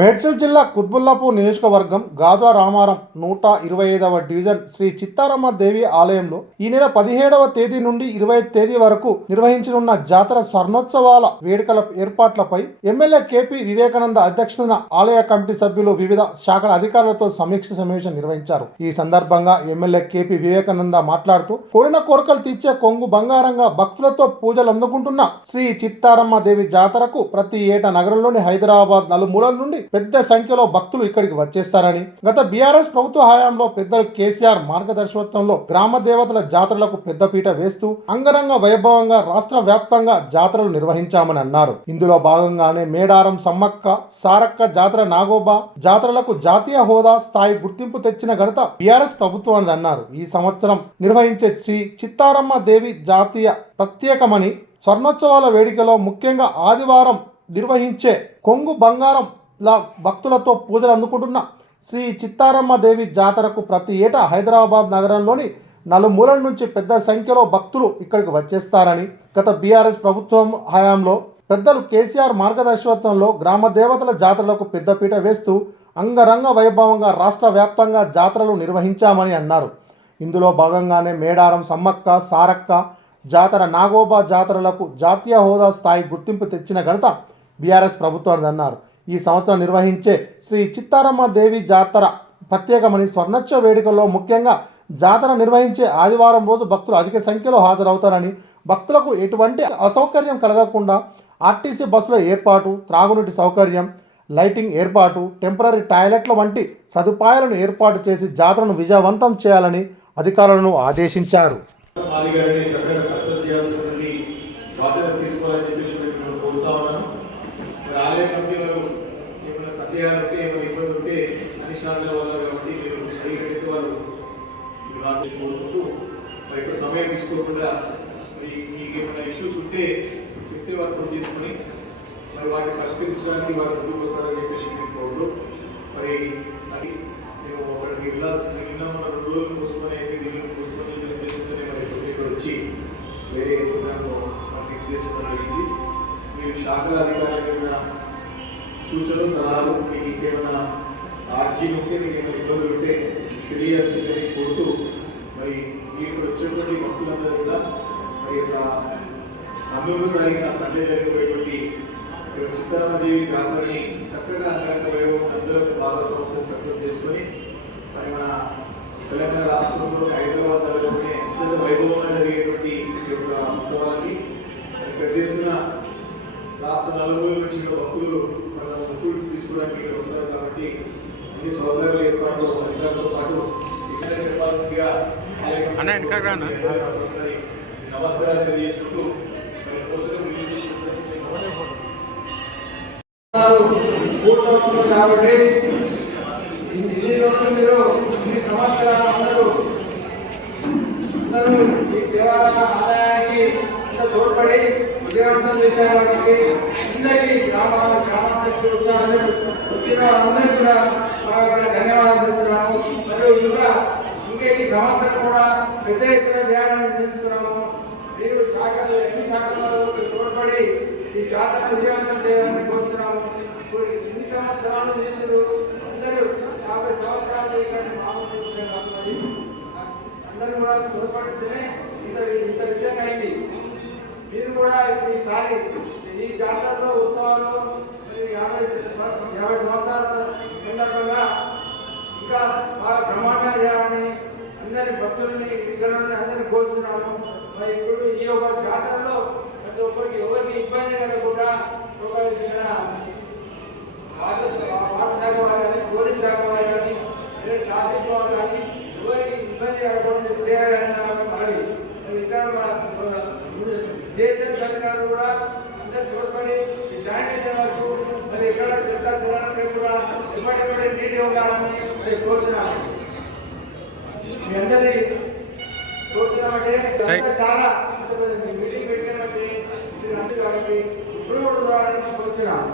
మేడ్చల్ జిల్లా కుత్బుల్లాపూర్ నియోజకవర్గం గాజుల రామారం 125వ డివిజన్ శ్రీ చిత్తారమ్మ దేవి ఆలయంలో ఈ నెల 17వ తేదీ నుండి 20వ తేదీ వరకు నిర్వహించనున్న జాతర స్వర్ణోత్సవాల వేడుకల ఏర్పాట్లపై ఎమ్మెల్యే కేపీ వివేకానంద అధ్యక్షతన ఆలయ కమిటీ సభ్యులు వివిధ శాఖల అధికారులతో సమీక్ష సమావేశం నిర్వహించారు. ఈ సందర్భంగా ఎమ్మెల్యే కేపీ వివేకానంద మాట్లాడుతూ కోరిన కోరికలు తీర్చే కొంగు బంగారంగా భక్తులతో పూజలు అందుకుంటున్న శ్రీ చిత్తారమ్మ దేవి జాతరకు ప్రతి ఏటా నగరంలోని హైదరాబాద్ నలుమూలల నుండి పెద్ద సంఖ్యలో భక్తులు ఇక్కడికి వచ్చేస్తారని, గత బీఆర్ఎస్ ప్రభుత్వ హయాంలో పెద్దలు కేసీఆర్ మార్గదర్శకత్వంలో గ్రామ దేవతల జాతరలకు పెద్దపీట వేస్తూ అంగరంగ వైభవంగా రాష్ట్ర వ్యాప్తంగా జాతరలు నిర్వహించామని అన్నారు. ఇందులో భాగంగానే మేడారం సమ్మక్క సారక్క జాతర నాగోబా జాతరలకు జాతీయ హోదా స్థాయి గుర్తింపు తెచ్చిన ఘనత బీఆర్ఎస్ ప్రభుత్వాన్ని అన్నారు. ఈ సంవత్సరం నిర్వహించే శ్రీ చిత్తారమ్మ దేవి జాతీయ ప్రత్యేకమని, స్వర్ణోత్సవాల వేడుకలో ముఖ్యంగా ఆదివారం నిర్వహించే కొంగు బంగారం భక్తులతో పూజలు అందుకుంటున్న శ్రీ చిత్తారమ్మ దేవి జాతరకు ప్రతి ఏటా హైదరాబాద్ నగరంలోని నలుమూలల నుంచి పెద్ద సంఖ్యలో భక్తులు ఇక్కడికి వచ్చేస్తారని, గత బీఆర్ఎస్ ప్రభుత్వం హయాంలో పెద్దలు కేసీఆర్ మార్గదర్శకత్వంలో గ్రామ దేవతల జాతరలకు పెద్దపీట వేస్తూ అంగరంగ వైభవంగా రాష్ట్ర వ్యాప్తంగా జాతరలు నిర్వహించామని అన్నారు. ఇందులో భాగంగానే మేడారం సమ్మక్క సారక్క జాతర నాగోబా జాతరలకు జాతీయ హోదా స్థాయి గుర్తింపు తెచ్చిన ఘనత బీఆర్ఎస్ ప్రభుత్వాన్ని అన్నారు. ఈ సంవత్సరం నిర్వహించే శ్రీ చిత్తారమ్మ దేవి జాతర ప్రత్యేకమని, స్వర్ణోత్సవ వేడుకల్లో ముఖ్యంగా జాతర నిర్వహించే ఆదివారం రోజు భక్తులు అధిక సంఖ్యలో హాజరవుతారని, భక్తులకు ఎటువంటి అసౌకర్యం కలగకుండా ఆర్టీసీ బస్సుల ఏర్పాటు, త్రాగునీటి సౌకర్యం, లైటింగ్ ఏర్పాటు, టెంపరరీ టాయిలెట్ల వంటి సదుపాయాలను ఏర్పాటు చేసి జాతరను విజయవంతం చేయాలని అధికారులను ఆదేశించారు. సమయం తీసుకోకుండా మీకు ఏమైనా ఇష్యూస్ ఉంటే చెప్తే వారు తీసుకుని మరి వాటిని పరిష్కరించడానికి వారు ముందుకు వస్తారని చెప్పేసి తీసుకోవద్దు. మరి అది మేము ఒకరికి వెళ్ళాల్సిన నిన్న మన 2 రోజులు మూసుకొని అయితే ఢిల్లీ మూసుకొని ఉద్దేశంతోనే మరి ఇక్కడ వచ్చి వేరే ప్రోగ్రామ్ ఫిక్స్ చేసుకోవడం జరిగింది. మీరు శాఖల అధికారులకు ఏమైనా సూచనలు సలహాలు, మీకు ఇంకేమైనా ఆర్జీలు ఉంటే, మీకు ఏమైనా ఇబ్బందులు ఉంటే తెలియాల్సిందని కోరుతూ మరి మీకు వచ్చేటువంటి భక్తులందరూ కూడా మరి యొక్క నమ్మకం జరిగిన సండే జరిగిపోయేటువంటి చిత్తారమ్మ దేవి జాతరని చక్కగా అంగరంగ వైభవం అందరూ బాగా సక్సెస్ చేసుకొని మరి మన తెలంగాణ రాష్ట్రంలో హైదరాబాద్ నగరంలోనే అత్యంత వైభవంగా జరిగేటువంటి యొక్క ఉత్సవాలకి పెద్ద ఎత్తున రాష్ట్ర నలుగురు నుంచి భక్తులు మన భక్తులు తీసుకోవడానికి ఇక్కడ వస్తారు. కాబట్టి అన్ని సౌకర్యాలు ఏర్పాటు అధికారులతో పాటు ఇక్కడ చెప్పాల్సిందిగా నమస్కారాలు తెలియజేసుకుంటూ కాబట్టి ఈ సంవత్సరాలు అందరూ ఈ దేవాలయ ఆదాయానికి తోడ్పడి విజయవంతం చేశారు. కాబట్టి అందరికీ గ్రామాధ్యక్షులు వచ్చిన అందరికీ కూడా ధన్యవాదాలు చెప్తున్నాము. మరియు ఇంకా ఈ సంవత్సరం కూడా పెద్ద ఎత్తున చేయాలని నిర్ణయించుకున్నాము. మీరు శాఖలు ఎన్ని శాఖలలో తోడ్పడి ఈ జాతర విజయవంతం చేయాలని కోరుతున్నాము. ఎన్ని సంవత్సరాలు చేసారు, అందరూ 50 సంవత్సరాలు చేసినట్టు మామూలు అందరూ కూడా తోడ్పడితేనే ఇంత విజయంగా అయింది. మీరు కూడా ఇప్పుడు ఈసారి ఈ జాతరలో ఉత్సవాలు 50 సంవత్సరాల సందర్భంగా ఇంకా బాగా బ్రహ్మాండంగా చేయాలని అందరి భక్తులని విద్యార్థులని అందరినీ కోరుతున్నాము. మరి ఇప్పుడు ఈ ఒక జాతరలో ప్రతి ఒక్కరికి ఎవరికి ఇబ్బంది కలగకుండా వాటర్ శాఖ వారు కానీ, పోలీస్ శాఖ వారు కానీ, ట్రాఫిక్ వారు కానీ ఎవరికి ఇబ్బంది కలగకుండా చేయాలని మరి ఇతర జేసీబీ అధికారులు కూడా అందరూ తోడ్పడి ఈ శానిటేషన్ వరకు మరి ఎక్కడ చెత్త చెదారంపై కూడా ఎప్పటికప్పుడు నీట్గా ఉండాలని కోరుతున్నాను. మీ అందరినీ కోరుతున్నామంటే చాలా మీటింగ్ పెట్టినట్టు కాబట్టి ఇప్పుడు కూడా కోరుతున్నాను.